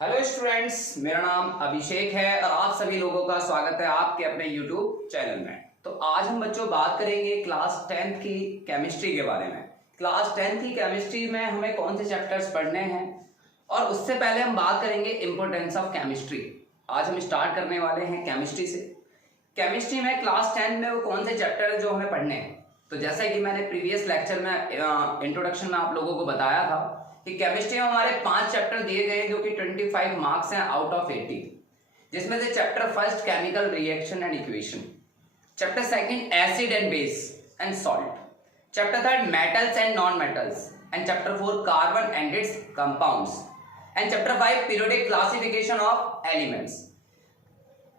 Hello students, मेरा नाम अभिषेक है और आप सभी लोगों का स्वागत है आपके अपने यूट्यूब चैनल में। तो आज हम बच्चों बात करेंगे क्लास 10th की केमिस्ट्री के बारे में। क्लास 10th की केमिस्ट्री में हमें कौन से चैप्टर्स पढ़ने हैं और उससे पहले हम बात करेंगे इंपॉर्टेंस ऑफ केमिस्ट्री। आज हम स्टार्ट करने वाले हैं केमिस्ट्री से। केमिस्ट्री में क्लास 10 में वो कौन से चैप्टर है जो हमें पढ़ने हैं। तो जैसा कि मैंने प्रीवियस लेक्चर में इंट्रोडक्शन में आप लोगों को बताया था कि केमिस्ट्री में हमारे 5 चैप्टर दिए गए जो कि 25 मार्क्स हैं आउट ऑफ 80, जिसमें से chapter first chemical reaction and equation, chapter second acid and base and salt, chapter third metals and non metals and chapter 4 carbon and it's compounds and chapter 5 periodic classification of elements.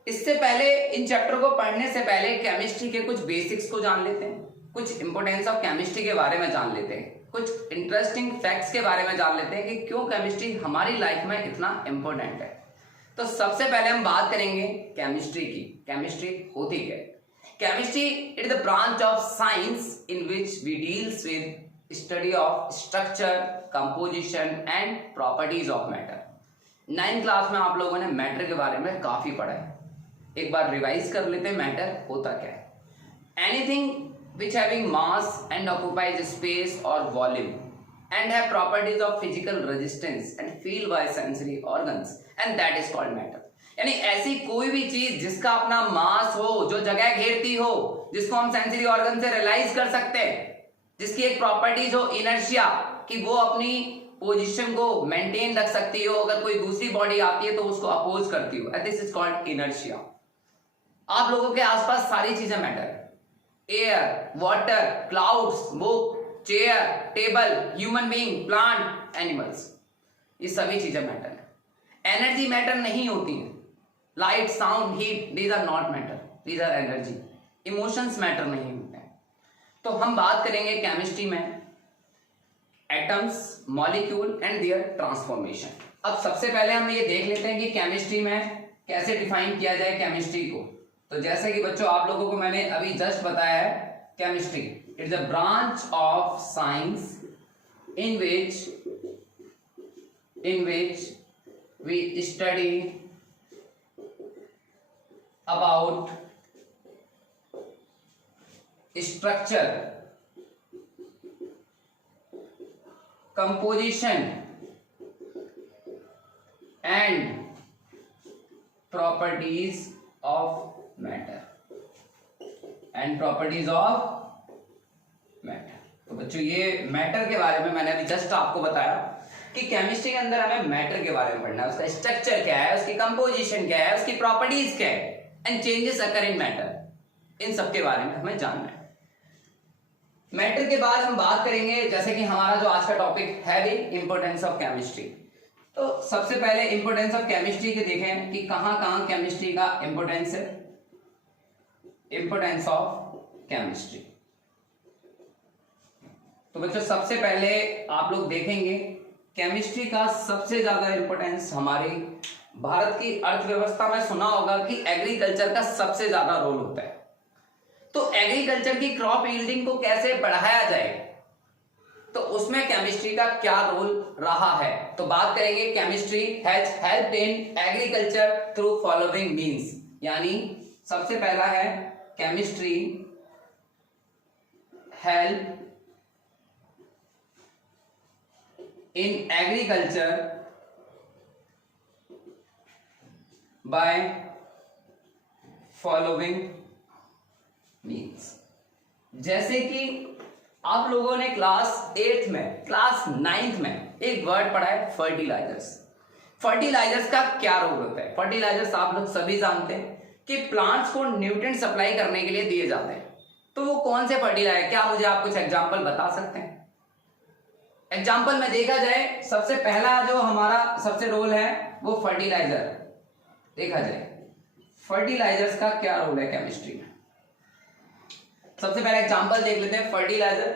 इससे पहले in chapter को पढ़ने से पहले chemistry के कुछ basics को जान लेते हैं, कुछ इंपॉर्टेंस ऑफ केमिस्ट्री के बारे में जान लेते हैं, कुछ इंटरेस्टिंग फैक्ट्स के बारे में जान लेते हैं कि क्यों केमिस्ट्री हमारी लाइफ में इतना इंपॉर्टेंट है। तो सबसे पहले हम बात करेंगे केमिस्ट्री की। केमिस्ट्री होती क्या है? Chemistry it is the branch of science in which we deals with study of structure, composition and properties of matter. 9th class में आप लोगों ने मैटर के बारे में काफी पढ़ा है। एक बार रिवाइज कर लेते हैं मैटर होता क्या है। Anything which having mass and occupies space or volume and have properties of physical resistance and feel by sensory organs and that is called matter। यानी ऐसी कोई भी चीज जिसका अपना मास हो, जो जगह घेरती हो, जिसको हम सेंसरी ऑर्गन से रियलाइज कर सकते हैं, जिसकी एक प्रॉपर्टीज हो इनर्शिया कि वो अपनी पोजीशन को मेंटेन रख सकती हो, अगर कोई दूसरी बॉडी आती है तो उसको अपोज करती हो, दिस इज कॉल्ड इनर्शिया। आप लोगों के आसपास सारी चीजें मैटर है। Air, water, clouds, book, chair, table, human being, plant, animals, ये सभी चीजें मैटर है। एनर्जी मैटर नहीं होती है। Light, sound, heat, these are not matter, these are energy. Emotions matter नहीं होते हैं। तो हम बात करेंगे केमिस्ट्री में atoms, molecule and their transformation. अब सबसे पहले हम ये देख लेते हैं कि केमिस्ट्री में कैसे डिफाइन किया जाए केमिस्ट्री को। तो जैसे कि बच्चों आप लोगों को मैंने अभी जस्ट बताया है, chemistry it's a branch of science in which we study about structure, composition and properties of matter and properties of matter. तो बच्चों ये मैटर के बारे में मैंने अभी जस्ट आपको बताया कि केमिस्ट्री के अंदर हमें मैटर के बारे में पढ़ना है, उसका स्ट्रक्चर क्या है, उसकी कंपोजिशन क्या है, उसकी प्रॉपर्टीज क्या है and changes occur in matter, इन सब के बारे में हमें जानना है। मैटर के बाद हम बात करेंगे, जैसे कि हमारा जो आज का टॉपिक है भी इंपॉर्टेंस ऑफ केमिस्ट्री। तो सबसे पहले इंपॉर्टेंस ऑफ केमिस्ट्री के देखें कि कहां कहां केमिस्ट्री का इंपॉर्टेंस है। इंपॉर्टेंस ऑफ केमिस्ट्री, तो बच्चों सबसे पहले आप लोग देखेंगे केमिस्ट्री का सबसे ज्यादा इंपॉर्टेंस हमारी भारत की अर्थव्यवस्था में सुना होगा कि एग्रीकल्चर का सबसे ज्यादा रोल होता है। तो एग्रीकल्चर की क्रॉप यील्डिंग को कैसे बढ़ाया जाए, तो उसमें केमिस्ट्री का क्या रोल रहा है। तो बात करेंगे chemistry has helped in agriculture through following means. यानी सबसे पहला है chemistry help in agriculture by following means. जैसे कि आप लोगों ने क्लास 8th में, क्लास 9th में एक वर्ड पढ़ा है फर्टिलाइजर्स। फर्टिलाइजर्स का क्या रोल होता है? फर्टिलाइजर्स आप लोग सभी जानते हैं कि प्लांट्स को न्यूट्रिएंट सप्लाई करने के लिए दिए जाते हैं। तो वो कौन से फर्टिलाइजर, क्या मुझे आप कुछ एग्जांपल बता सकते हैं? एग्जांपल में देखा जाए, सबसे पहला जो हमारा सबसे रोल है वो फर्टिलाइजर। देखा जाए फर्टिलाइजर्स का क्या रोल है केमिस्ट्री में। सबसे पहले एग्जांपल देख लेते हैं फर्टिलाइजर।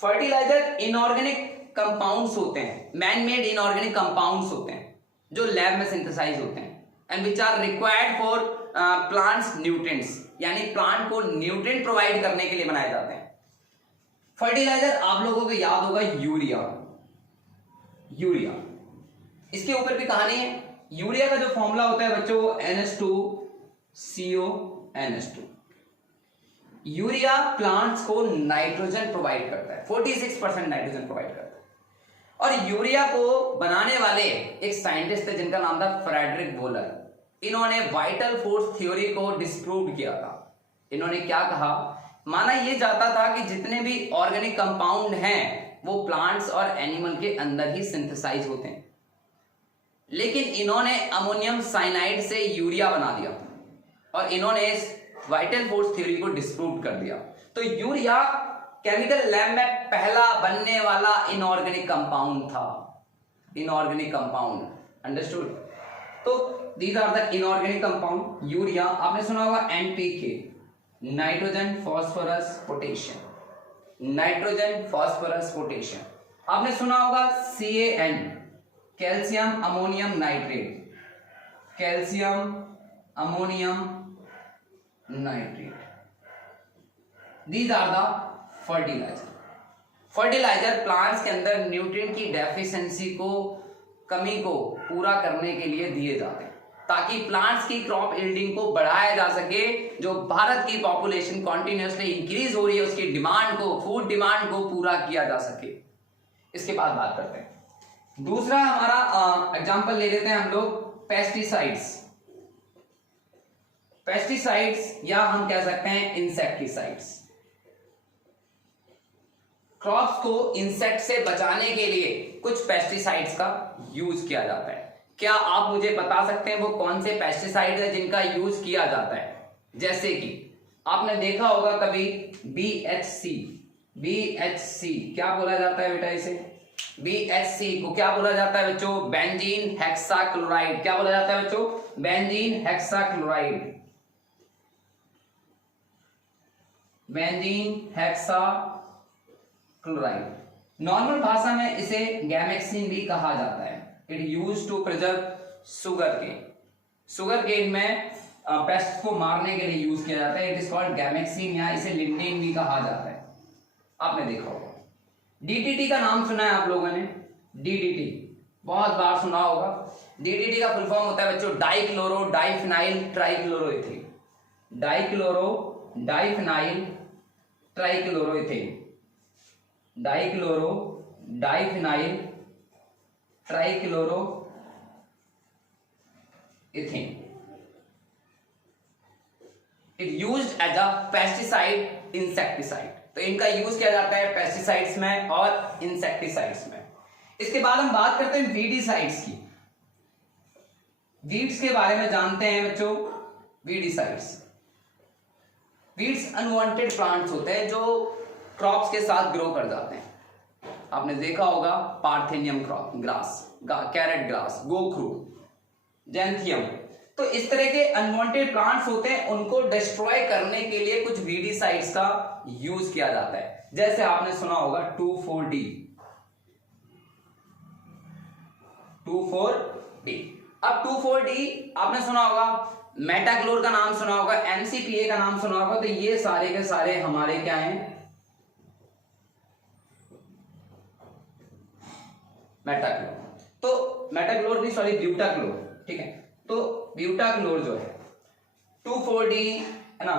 फर्टिलाइजर इनऑर्गेनिक कंपाउंड्स होते हैं, मैन मेड इनऑर्गेनिक कंपाउंड्स होते हैं जो लैब में सिंथेसाइज होते हैं and which are required for plants nutrients, यानी प्लांट को न्यूट्रिएंट प्रोवाइड करने के लिए बनाए जाते हैं। फर्टिलाइजर आप लोगों को याद होगा यूरिया। यूरिया इसके ऊपर भी कहानी है, यूरिया का जो फॉर्मूला होता है बच्चों NH2CO NH2। यूरिया प्लांट्स को नाइट्रोजन प्रोवाइड करता है, 46% नाइट्रोजन प्रोवाइड करता है। और यूरिया को बनाने वाले एक साइंटिस्ट थे जिनका नाम था फ्रेडरिक वोलर। इन्होंने वाइटल फोर्स थ्योरी को डिस्प्रूव किया था। इन्होंने क्या कहा, माना यह जाता था कि जितने भी ऑर्गेनिक कंपाउंड हैं वो प्लांट्स और एनिमल के अंदर ही सिंथेसाइज होते हैं, लेकिन इन्होंने अमोनियम साइनाइड से यूरिया बना दिया और इन्होंने इस वाइटल फोर्स थ्योरी को डिस्प्रूव कर दिया। तो यूरिया केमिकल लैब में पहला बनने वाला इनऑर्गेनिक कंपाउंड था। Inorganic compound, understood? तो these are the inorganic compound. Urea आपने सुना होगा NPK, nitrogen phosphorus potassium, nitrogen phosphorus potassium. आपने सुना होगा CaN, calcium ammonium nitrate, calcium ammonium nitrate. These are the fertiliser. Fertiliser plants के अंदर न्यूट्रिएंट की डेफिशिएंसी को, कमी को पूरा करने के लिए दिए जाते हैं ताकि प्लांट्स की क्रॉप यील्डिंग को बढ़ाया जा सके। जो भारत की पॉपुलेशन कॉन्टिन्यूसली इंक्रीज हो रही है उसकी डिमांड को, फूड डिमांड को पूरा किया जा सके। इसके बाद बात करते हैं दूसरा हमारा एग्जांपल ले लेते हैं हम लोग पेस्टिसाइड्स। पेस्टिसाइड्स या हम कह सकते हैं इंसेक्टिसाइड्स। क्रॉप्स को इंसेक्ट से बचाने के लिए कुछ पेस्टिसाइड्स का यूज किया जाता है। क्या आप मुझे बता सकते हैं वो कौन से पेस्टिसाइड्स हैं जिनका यूज किया जाता है? जैसे कि आपने देखा होगा कभी BHC। BHC क्या बोला जाता है बेटा? इसे BHC को क्या बोला जाता है बच्चों? Benzene hexachloride. क्या बोला जाता है बच्चों? Benzene hexachloride. Benzene hexachloride. Normal भाषा में इसे गैमेक्सिन भी कहा जाता है। It use to preserve sugar cane. Sugar cane में पेस्ट को मारने के लिए यूज किया जाता है। इट इज कॉल्ड गैमेक्सिन या इसे लिंडेन भी कहा जाता है। आपने देखा होगा। DDT का नाम सुना है आप लोगों ने? DDT बहुत बार सुना होगा। DDT का फुल फॉर्म होता है बच्चों dichloro diphenyl trichloroethane. Dichloro diphenyl trichloroethane. Dichloro diphenyl trichloroethane. It used as a pesticide insecticide. तो इनका यूज किया जाता है पेस्टिसाइड्स में और इंसेक्टिसाइड्स में। इसके बाद हम बात करते हैं वीडिसाइड्स की। वीड्स के बारे में जानते हैं बच्चों। वीडिसाइड्स, वीड्स अनवांटेड प्लांट्स होते हैं जो क्रॉप्स के साथ ग्रो कर जाते हैं। आपने देखा होगा पार्थेनियम ग्रास, कैरेट ग्रास, गोखरू, जेंथियम। तो इस तरह के अनवांटेड प्लांट्स होते हैं, उनको डिस्ट्रॉय करने के लिए कुछ वीडिसाइड्स का यूज किया जाता है। जैसे आपने सुना होगा 2,4-D। 2,4-D। अब 2,4-D आपने सुना होगा, मेटाक्लोर का नाम सुना होगा, MCPA का नाम सुना होगा। तो ये सारे के सारे हमारे क्या हैं? मेटाक्लोर। तो मेटाक्लोर नहीं, सॉरी, ब्यूटाक्लोर। ठीक है, तो ब्यूटाक्लोर जो है 2,4-D है ना,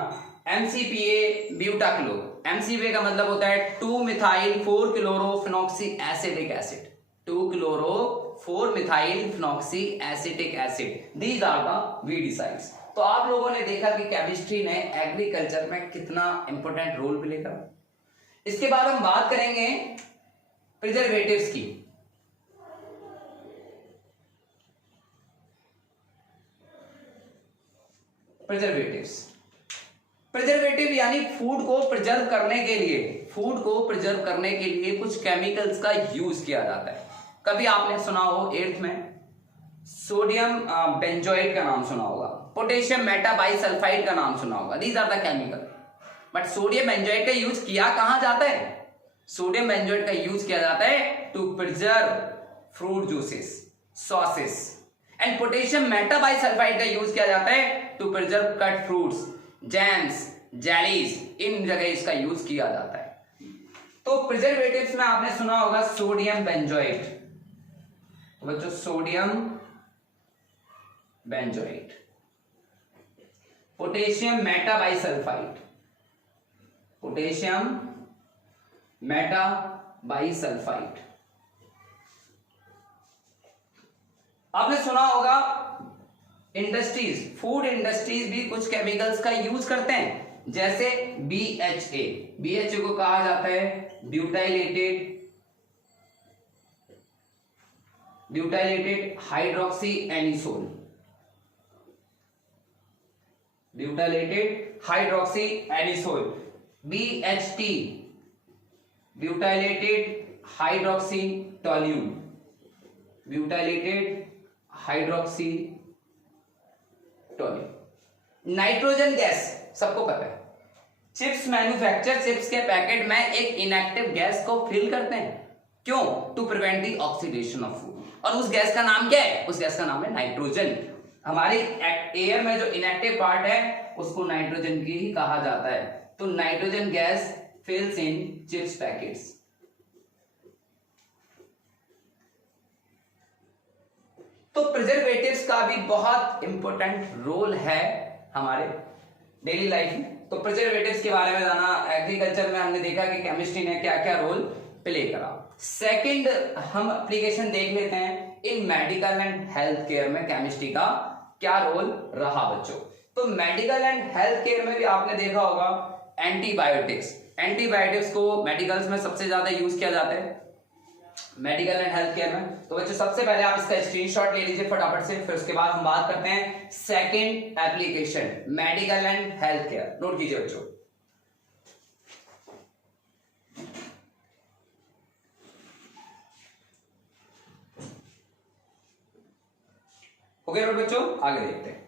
MCPA ब्यूटाक्लोर। MCPA का मतलब होता है two methyl four chlorophenoxy acetic acid. Two chloro four methyl phenoxy acetic acid. These are the weedicides. तो आप लोगों ने देखा कि केमिस्ट्री ने एग्रीकल्चर में कितना इंपॉर्टेंट रोल प्ले करा। इसके बाद हम बात करेंगे प्रिजर्वेटिव्स की। प्रिजर्वेटिव्स, प्रिजर्वेटिव यानी फूड को प्रिजर्व करने के लिए, फूड को प्रिजर्व करने के लिए कुछ केमिकल्स का यूज किया जाता है। कभी आपने सुना हो 8th में सोडियम बेंजोएट का नाम सुना होगा, पोटेशियम मेटाबाइसल्फाइड का नाम सुना होगा। These are the chemical. But sodium benzoate का यूज किया कहां जाता है? सोडियम बेंजोएट का यूज किया जाता है to preserve fruit juices, sauces. And potassium metabisulphite का यूज किया जाता है to preserve cut fruits, jams, jellies. इन जगह इसका यूज किया जाता है। तो प्रिजर्वेटिव्स में आपने सुना होगा सोडियम बेंजोएट। तो बच्चों sodium benzoate. Potassium metabisulphite, potassium metabisulphite. आपने सुना होगा इंडस्ट्रीज, फूड इंडस्ट्रीज भी कुछ केमिकल्स का यूज करते हैं, जैसे BHA। BHA को कहा जाता है butylated hydroxy anisole, butylated hydroxy anisole. BHT butylated hydroxy toluene, butylated hydroxy toluene. Nitrogen gas सबको पता है, चिप्स मैन्युफैक्चर, चिप्स के पैकेट में एक इनएक्टिव गैस को फिल करते हैं, क्यों? To prevent the oxidation of food. और उस गैस का नाम क्या है? उस गैस का नाम है नाइट्रोजन। हमारी एयर में जो इनएक्टिव पार्ट है उसको नाइट्रोजन की ही कहा जाता है। तो नाइट्रोजन गैस फिल्स इन चिप्स पैकेट्स। तो प्रिजर्वेटिव्स का भी बहुत इंपॉर्टेंट रोल है हमारे डेली लाइफ में। तो प्रिजर्वेटिव्स के बारे में जाना, एग्रीकल्चर में हमने देखा कि केमिस्ट्री ने क्या क्या रोल प्ले करा। सेकंड हम एप्लीकेशन देख लेते हैं, इन मेडिकल एंड हेल्थ केयर में केमिस्ट्री का क्या रोल रहा बच्चों। तो मेडिकल एंड हेल्थ केयर में भी आपने देखा होगा एंटीबायोटिक्स। एंटीबायोटिक्स को मेडिकल्स में सबसे ज्यादा यूज किया जाता है, मेडिकल एंड हेल्थ केयर में। तो बच्चों सबसे पहले आप इसका स्क्रीनशॉट ले लीजिए फटाफट से, फिर उसके बाद हम बात करते हैं second application medical and health care. Note कीजिए बच्चों। हो गया बच्चों, आगे देखते हैं।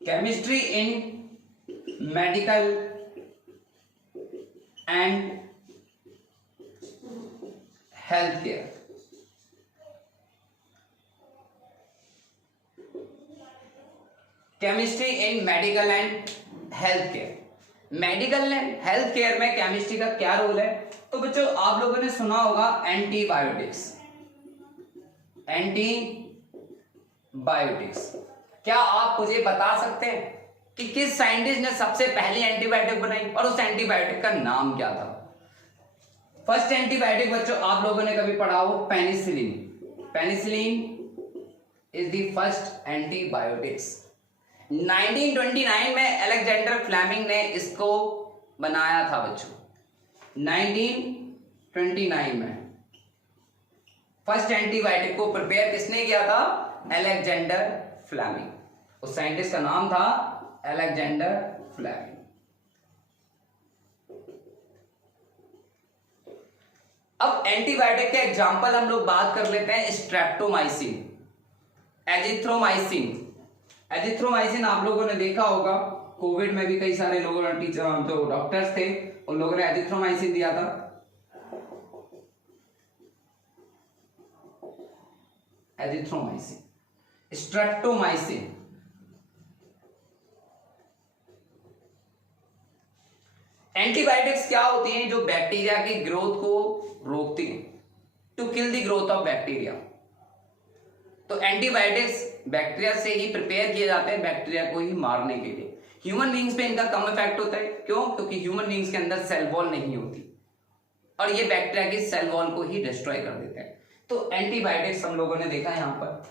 Chemistry in medical and health care. Chemistry in medical and health care. Medical and health care में केमिस्ट्री का क्या रोल है? तो बच्चों आप लोगों ने सुना होगा एंटीबायोटिक्स। एंटीबायोटिक्स, क्या आप मुझे बता सकते हैं कि किस साइंटिस्ट ने सबसे पहली एंटीबायोटिक बनाई और उस एंटीबायोटिक का नाम क्या था? फर्स्ट एंटीबायोटिक बच्चों आप लोगों ने कभी पढ़ा हो penicillin. Penicillin is the first antibiotics. 1929 में अलेक्जेंडर फ्लेमिंग ने इसको बनाया था बच्चों। 1929 में फर्स्ट एंटीबायोटिक को प्रिपेयर किसने किया था? Alexander Fleming. उस साइंटिस्ट का नाम था अलेक्जेंडर फ्लेमिंग। अब एंटीबायोटिक के एग्जांपल हम लोग बात कर लेते हैं। Streptomycin, azithromycin. एजिथ्रोमाइसिन आप लोगों ने देखा होगा, कोविड में भी कई सारे लोगों ने, टीचर जो डॉक्टर्स थे उन लोगों ने एजिथ्रोमाइसिन दिया था। Azithromycin, streptomycin. एंटीबायोटिक्स क्या होती हैं? जो बैक्टीरिया की ग्रोथ को रोकती हैं, to kill the growth of bacteria. तो एंटीबायोटिक्स बैक्टीरिया से ही प्रिपेयर किए जाते हैं, बैक्टीरिया को ही मारने के लिए। ह्यूमन बींग्स पे इनका कम इफेक्ट होता है, क्यों? क्योंकि ह्यूमन बींग्स के अंदर सेल वॉल नहीं होती और ये बैक्टीरिया की सेल वॉल को ही डिस्ट्रॉय कर देते हैं। तो एंटीबायोटिक्स हम लोगों ने देखा यहां पर।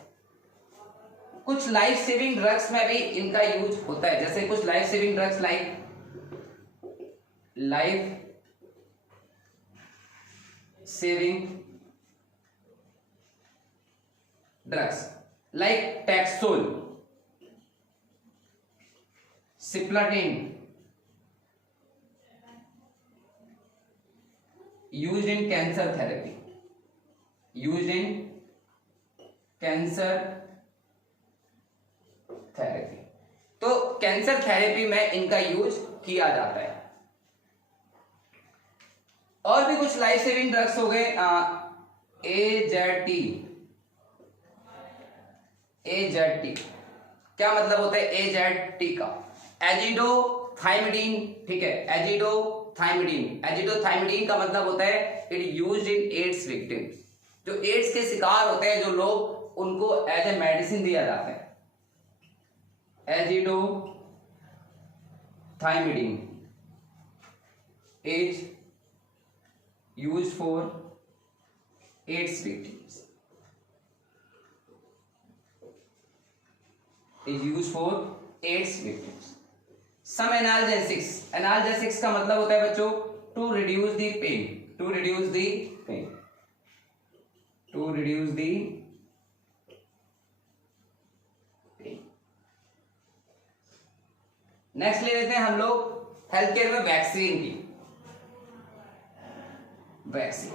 कुछ लाइफ सेविंग ड्रग्स में भी इनका यूज होता है, जैसे कुछ life saving drugs like life saving drugs like taxol, cisplatin, used in cancer therapy, used in cancer therapy। तो कैंसर थेरेपी में इनका यूज किया जाता है। और भी कुछ लाइफ सेविंग ड्रग्स हो गए, AZT। क्या मतलब होता है AZT का? एजिडोथाइमिडीन, ठीक है, एजिडोथाइमिडीन का मतलब होता है it used in AIDS victim. जो एड्स के शिकार होते हैं जो लोग, उनको एज ए मेडिसिन दिया जाता है। Azidothymidine is used for AIDS victims, is used for AIDS victims. Some analgesics, analgesics का मतलब होता है बच्चों to reduce the pain, to reduce the pain, to reduce the pain. Next ले लेते हैं हम लोग हेल्थ केयर में वैक्सीन की। वैक्सीन,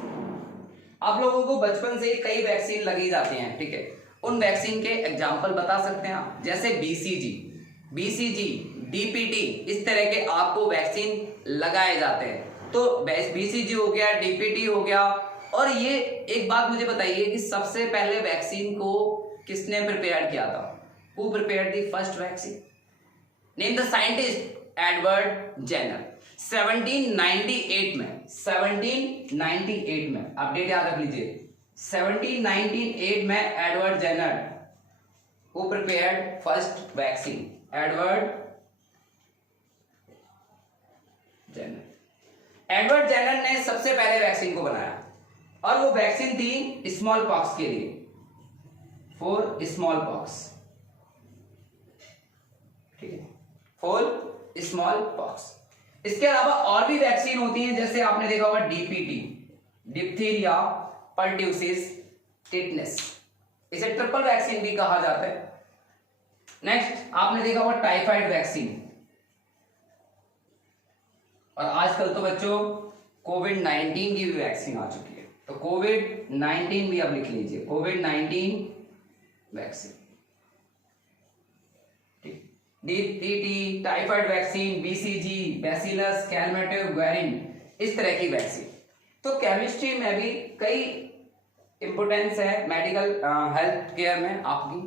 आप लोगों को बचपन से कई वैक्सीन लगी जाती हैं, ठीक है। उन वैक्सीन के एग्जाम्पल बता सकते हैं आप, जैसे BCG, DPT, इस तरह के आपको वैक्सीन लगाए जाते हैं। तो BCG हो गया, DPT हो गया। और ये एक बात मुझे बताइए कि सबसे पहले वैक्सीन को किसने प्रिपेयर किया था? Who prepared the first vaccine? Name the scientist. Edward Jenner. 1798 में, अपडेट याद रख लीजिए, 1798 में Edward Jenner who prepared first vaccine. Edward Jenner ने सबसे पहले वैक्सीन को बनाया और वो वैक्सीन थी स्मॉल पॉक्स के लिए, फॉर स्मॉल पॉक्स, ठीक है, फॉर स्मॉल पॉक्स। इसके अलावा और भी वैक्सीन होती हैं, जैसे आपने देखा होगा DPT, डिप्थीरिया, पर्ट्यूसिस, टिटनेस, इसे ट्रिपल वैक्सीन भी कहा जाता है। नेक्स्ट आपने देखा होगा टाइफाइड वैक्सीन। और आजकल तो बच्चों कोविड-19 की भी वैक्सीन आ चुकी है, तो कोविड-19 भी आप लिख लीजिए, कोविड-19 वैक्सीन, ठीक। DPT, typhoid vaccine, BCG, bacillus, Calmette, Guerin, इस तरह की वैक्सीन। तो केमिस्ट्री में भी कई इंपोर्टेंस है मेडिकल हेल्थ केयर में आपकी।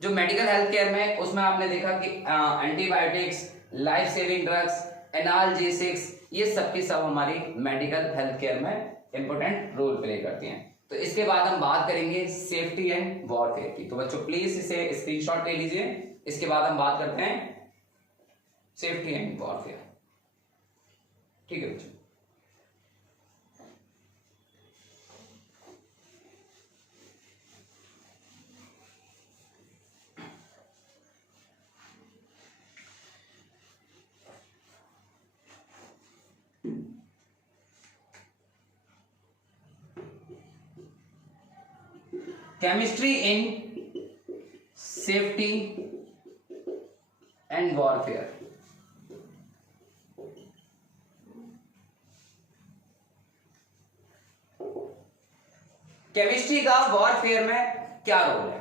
जो मेडिकल हेल्थ केयर में, उसमें आपने देखा कि antibiotics, life saving drugs, analgesics, ये सब की सब हमारी मेडिकल हेल्थ केयर में इंपोर्टेंट रोल प्ले करती हैं। तो इसके बाद हम बात करेंगे सेफ्टी एंड वॉरफेयर की। तो बच्चों प्लीज इसे स्क्रीनशॉट ले लीजिए। इसके बाद हम बात करते हैं सेफ्टी एंड वॉरफेयर, ठीक है बच्चों। Chemistry in safety and warfare. Chemistry का वॉरफेयर में क्या रोल है?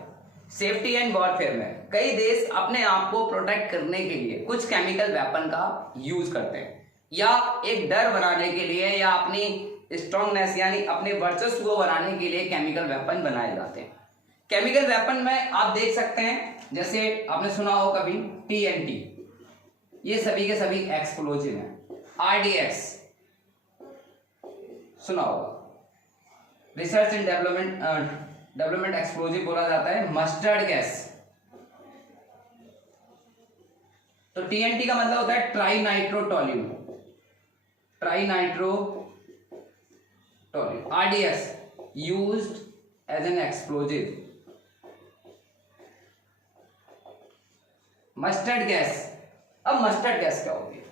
सेफ्टी एंड वॉरफेयर में कई देश अपने आप को प्रोटेक्ट करने के लिए कुछ केमिकल वेपन का यूज करते हैं, या एक डर बनाने के लिए, या अपनी स्ट्रॉन्गनेस यानी अपने वर्चस्व को बनाने के लिए केमिकल वेपन बनाए जाते हैं। केमिकल वेपन में आप देख सकते हैं, जैसे आपने सुना हो कभी TNT, ये सभी के सभी एक्सप्लोजिव हैं। RDX सुना होगा, रिसर्च एंड डेवलपमेंट एक्सप्लोजिव बोला जाता है। मस्टर्ड गैस, तो TNT का मतलब होता है trinitrotoluene, RDX used as an explosive. Mustard gas, अब मस्टर्ड गैस क्या होती है?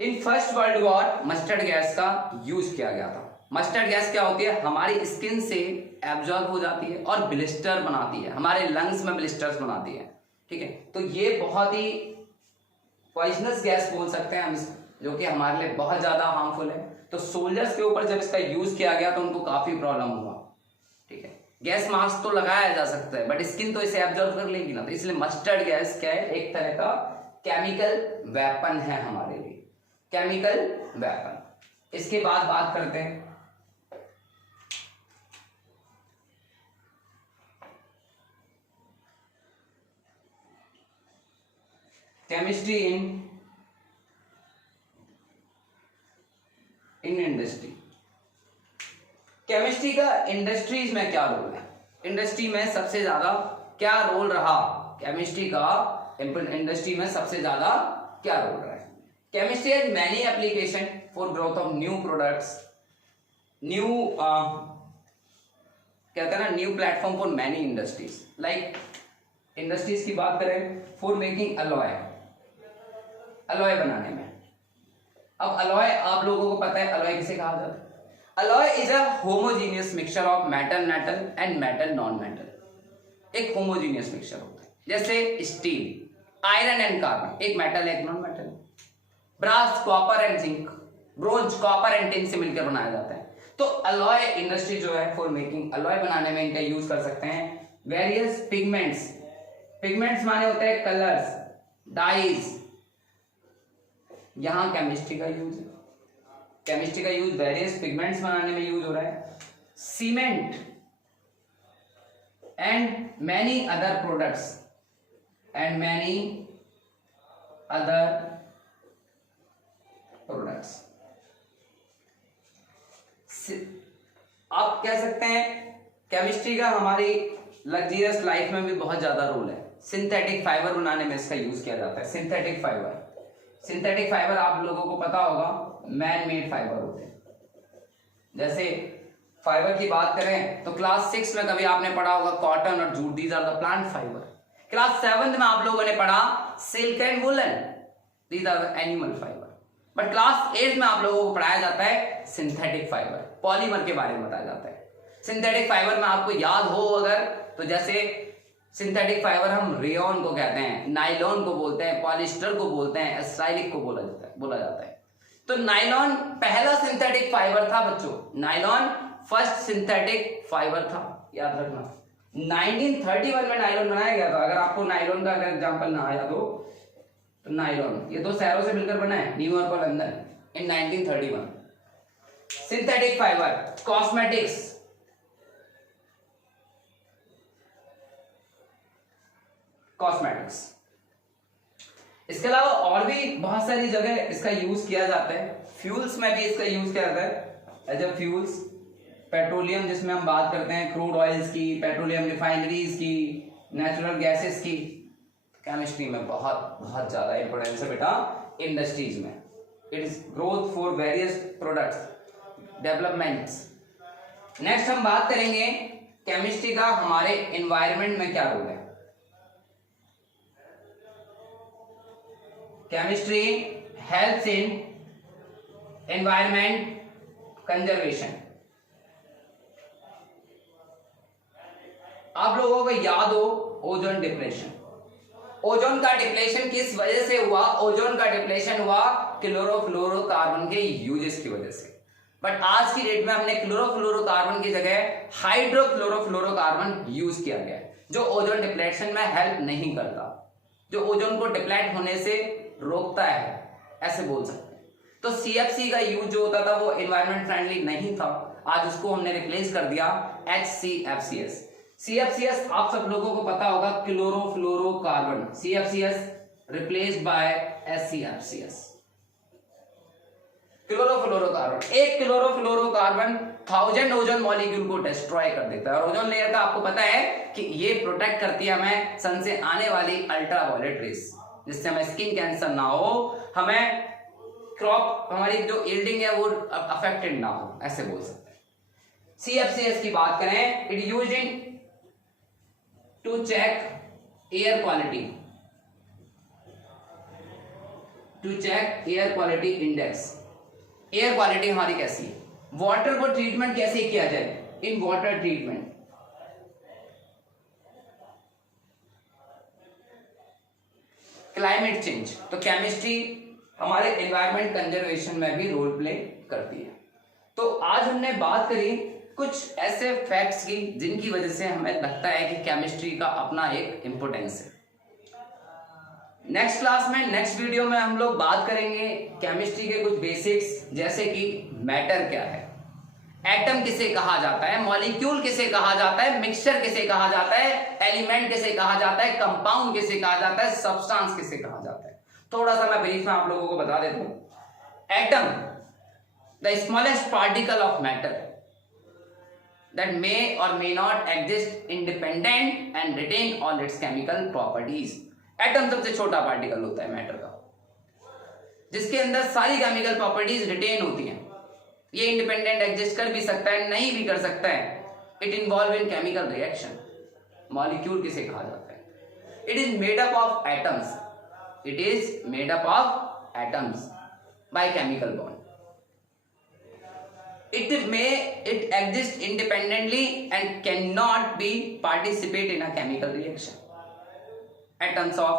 In first world war mustard gas का यूज किया गया था। मस्टर्ड गैस क्या होती है? हमारी स्किन से एब्जॉर्ब हो जाती है और ब्लिस्टर बनाती है, हमारे लंग्स में ब्लिस्टर्स बनाती है, ठीक है। तो ये बहुत ही पॉइजनस गैस बोल सकते हैं हम, जो कि हमारे लिए बहुत ज्यादा हार्मफुल है। तो सोल्जर्स के ऊपर जब इसका यूज किया गया तो उनको काफी प्रॉब्लम हुआ, ठीक है। गैस मास्क तो लगाया जा सकता है बट स्किन तो इसे एब्जॉर्ब कर लेगी ना, तो इसलिए मस्टर्ड गैस क्या है? एक तरह का केमिकल वेपन है हमारे लिए, केमिकल वेपन। इसके बाद बात करते हैं केमिस्ट्री इन इंडस्ट्री। केमिस्ट्री का इंडस्ट्रीज में क्या रोल है, इंडस्ट्री में सबसे ज्यादा क्या रोल रहा, केमिस्ट्री का इंडस्ट्री में सबसे ज्यादा क्या रोल रहा है। Chemistry has many application for growth of new products, new कहते हैं ना new platform for many industries. Like industries की बात करें, फॉर मेकिंग अलॉय, अलॉय बनाने में। अब अलॉय आप लोगों को पता है अलॉय किसे कहा जाता है। Alloy is a homogeneous mixture of metal metal and metal non metal. एक होमोजीनियस मिक्सचर होता है, जैसे स्टील, आयरन एंड कार्बन, एक मेटल एक non metal. Brass, copper and zinc, bronze, copper and tin से मिलकर बनाया जाता है। तो अलॉय इंडस्ट्री जो है फॉर मेकिंग अलॉय बनाने में इनका यूज कर सकते हैं। वेरियस पिगमेंट्स, पिगमेंट्स माने होते हैं कलर्स, डाइज, यहां केमिस्ट्री का यूज है। केमिस्ट्री का यूज वेरियस पिगमेंट्स बनाने में यूज हो रहा है। Cement and many other products and many other products. आप कह सकते हैं केमिस्ट्री का हमारी लग्जरियस लाइफ में भी बहुत ज्यादा रोल है। सिंथेटिक फाइबर बनाने में इसका यूज किया जाता है। सिंथेटिक फाइबर, सिंथेटिक फाइबर आप लोगों को पता होगा मैन मेड फाइबर होते हैं। जैसे फाइबर की बात करें तो क्लास 6 में कभी आपने पढ़ा होगा कॉटन और jute, these are the plant fibre. Class 7 में आप लोगों ने पढ़ा silk and woollen, these are the animal fibre. But class 8 में आप लोगों को पढ़ाया जाता है सिंथेटिक फाइबर, पॉलीमर के बारे में बताया जाता है। सिंथेटिक फाइबर में आपको याद हो अगर तो जैसे सिंथेटिक फाइबर हम रेयन को कहते हैं, नाइलॉन को बोलते हैं, पॉलिस्टर को बोलते हैं, एस्ट्राइलिक को बोला जाता है। तो नाइलॉन पहला सिंथेटिक फाइबर था बच्चों, नाइलॉन फर्स्ट सिंथेटिक फाइबर था, याद रखना। 1931 में नाइलॉन बनाया गया था। अगर आपको नाइलॉन का अगर एग्जांपल ना आया तो नाइलॉन ये दो शहरों से मिलकर बना है, न्यूयॉर्क और लंदन, इन 1931। Synthetic fibre, cosmetics, cosmetics. इसके अलावा और भी बहुत सारी जगह इसका यूज किया जाता है। फ्यूल्स में भी इसका यूज किया जाता है एज अ फ्यूल्स। पेट्रोलियम जिसमें हम बात करते हैं क्रूड ऑयल्स की, पेट्रोलियम रिफाइनरीज की, नेचुरल गैसेस की। केमिस्ट्री में बहुत बहुत ज्यादा इंपॉर्टेंस है बेटा इंडस्ट्रीज में। It is growth for various products, developments. Next हम बात करेंगे केमिस्ट्री का हमारे एनवायरनमेंट में क्या रोल है। Chemistry helps in environment conservation. आप लोगों को याद हो ओजोन डिप्लेशन। ओजोन का डिप्लेशन किस वजह से हुआ? ओजोन का डिप्लेशन हुआ क्लोरोफ्लोरोकार्बन के यूजेस की वजह से। बट आज की डेट में हमने क्लोरोफ्लोरोकार्बन की जगह हाइड्रोक्लोरोफ्लोरोकार्बन यूज किया गया है, जो ओजोन डिप्लेशन में हेल्प नहीं करता, जो ओजोन को डिप्लेट होने से रोकता है, ऐसे बोल सकते हैं। तो CFC का यूज जो होता था वो एनवायरमेंट फ्रेंडली नहीं था, आज उसको हमने रिप्लेस कर दिया HCFCS। CFCS आप सब लोगों को पता होगा chlorofluorocarbon, CFCS replaced by HCFCS। Chlorofluorocarbon, एक क्लोरोफ्लोरोकार्बन 1000 ओजोन मॉलिक्यूल को डिस्ट्रॉय कर देता है। और ओजोन लेयर का आपको पता है कि ये प्रोटेक्ट करती है हमें सन से आने वाली अल्ट्रावायलेट रेस, जिससे हमें स्किन कैंसर ना हो, हमें क्रॉप हमारी जो यील्डिंग है वो अफेक्टेड ना हो, ऐसे बोल सकते हैं। CFCS की बात करें, it used in to check air quality, to check air quality index. Air quality हमारी कैसी है, वाटर को ट्रीटमेंट कैसे किया जाए, in water treatment. Climate change, तो केमिस्ट्री हमारे एनवायरनमेंट कंजर्वेशन में भी रोल प्ले करती है। तो आज हमने बात करी कुछ ऐसे फैक्ट्स की जिनकी वजह से हमें लगता है कि केमिस्ट्री का अपना एक इंपोर्टेंस है। नेक्स्ट क्लास में, नेक्स्ट वीडियो में हम लोग बात करेंगे केमिस्ट्री के कुछ बेसिक्स, जैसे कि मैटर क्या है, एटम किसे कहा जाता है, मॉलिक्यूल किसे कहा जाता है, मिक्सचर किसे कहा जाता है, एलिमेंट किसे कहा जाता है, कंपाउंड किसे कहा जाता है, सब्सटेंस किसे कहा जाता है। थोड़ा सा मैं ब्रीफ में आप लोगों को बता देता हूं। Atom, the smallest particle of matter that may or may not exist independent and retain all its chemical properties। Atom सबसे छोटा पार्टिकल होता है मैटर का, जिसके अंदर सारी केमिकल प्रॉपर्टीज रिटेन होती हैं। ये इंडिपेंडेंट एग्जिस्ट कर भी सकता है, नहीं भी कर सकता है। It involve in chemical reaction. Molecule किसे कहा जाता है? It is made up of atoms, it is made up of atoms by chemical bond. It exists independently and cannot be participate in a chemical reaction. Atoms of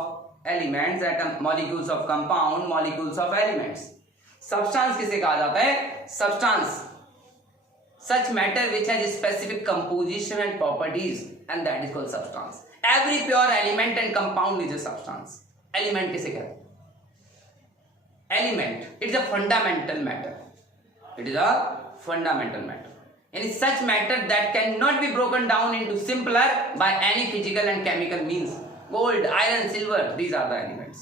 elements, molecules of compound, molecules of elements. Substance किसे कहा जाता है? Substance, such matter which has specific composition and properties, and that is called substance. Every pure element and compound is a substance. Element किसे कहते हैं? Element, it is a fundamental matter. It is a fundamental matter. Any such matter that cannot be broken down into simpler by any physical and chemical means. Gold, iron, silver, these are the elements.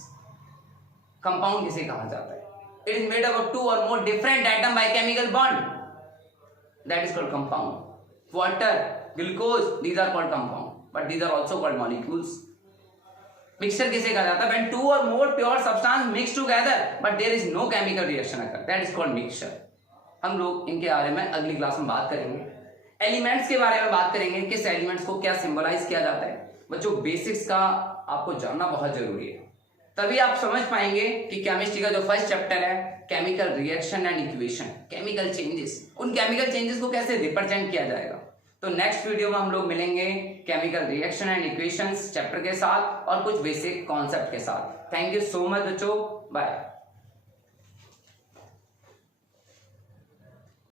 Compound किसे कहा जाता है? It is made up of two or more different atoms by chemical bond. That is called compound. Water, glucose, these are called compound, but these are also called molecules. Mixture किसे कहा जाता है? When two or more pure substance mix together, but there is no chemical reaction occur. That is called mixture. हम लोग इनके बारे में अगली क्लास में बात करेंगे। एलिमेंट्स के बारे में बात करेंगे, किस एलिमेंट्स को क्या सिंबलाइज किया जाता है। बच्चों, बेसिक्स का आपको जानना बहुत जरूरी है, तभी आप समझ पाएंगे कि केमिस्ट्री का जो फर्स्ट चैप्टर है, chemical reaction and equation, chemical changes, उन केमिकल चेंजेस को कैसे रिप्रेजेंट किया जाएगा। तो नेक्स्ट वीडियो में हम लोग मिलेंगे chemical reaction and equations chapter के साथ और कुछ बेसिक कॉन्सेप्ट के साथ। थैंक यू सो मच बच्चों, बाय।